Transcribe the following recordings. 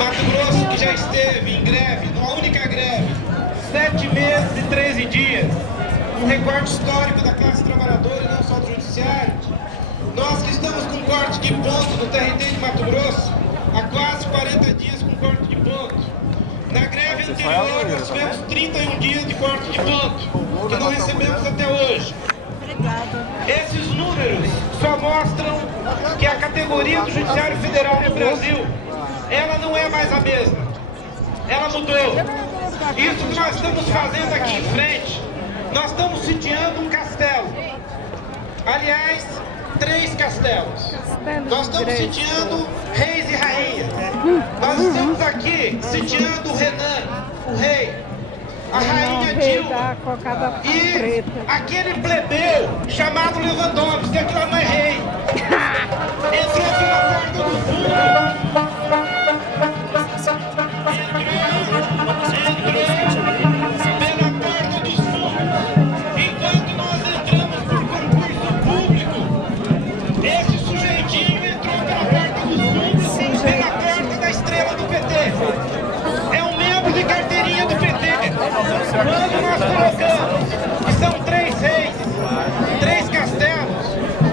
Mato Grosso, que já esteve em greve, numa única greve, 7 meses e 13 dias, um recorte histórico da classe trabalhadora e não só do judiciário. Nós que estamos com corte de ponto no TRT de Mato Grosso, há quase 40 dias com corte de ponto. Na greve anterior nós tivemos 31 dias de corte de ponto, que não recebemos até hoje. Esses números só mostram que a categoria do Judiciário Federal no Brasil, ela não é mais a mesma. Ela mudou. Isso que nós estamos fazendo aqui em frente, nós estamos sitiando um castelo. Aliás, 3 castelos. Nós estamos sitiando reis e rainhas. Nós estamos aqui sitiando o Renan, o rei, a rainha Dilma e aquele plebeu chamado Lewandowski, que aquilo não é rei. Entrou pela porta do fundo. Pela porta dos fundos. Enquanto nós entramos por concurso público, esse sujeitinho entrou pela porta dos fundos, pela porta da estrela do PT. É um membro de carteirinha do PT. Quando nós colocamos que são 3 reis, 3 castelos,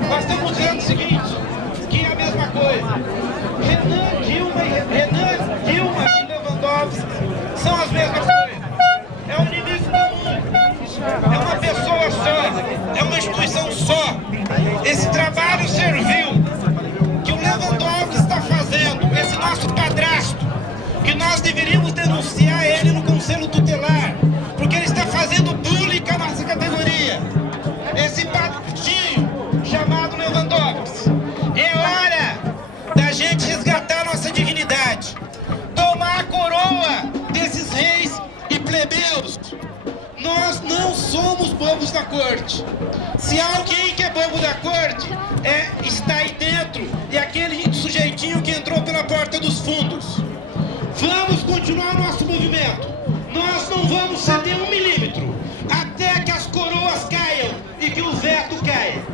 nós estamos dizendo o seguinte, que é a mesma coisa. Renan, Dilma e Lewandowski são as mesmas coisas. É um inimigo comum, é uma pessoa só, é uma instituição só. Esse trabalho servil que o Lewandowski está fazendo, esse nosso padrasto, que nós deveríamos denunciar ele no Conselho Tutelar, porque ele está fazendo bullying com a nossa categoria. Esse patinho chamado Lewandowski. É hora da gente resgatar a nossa dignidade, tomar a coroa desses reis e plebeus. Nós não somos bobos da corte. Se há alguém que é bobo da corte, está aí dentro, e aquele sujeitinho que entrou pela porta dos fundos. Vamos continuar nosso movimento. Nós não vamos ceder 1 milímetro até que as coroas caiam e que o veto caia.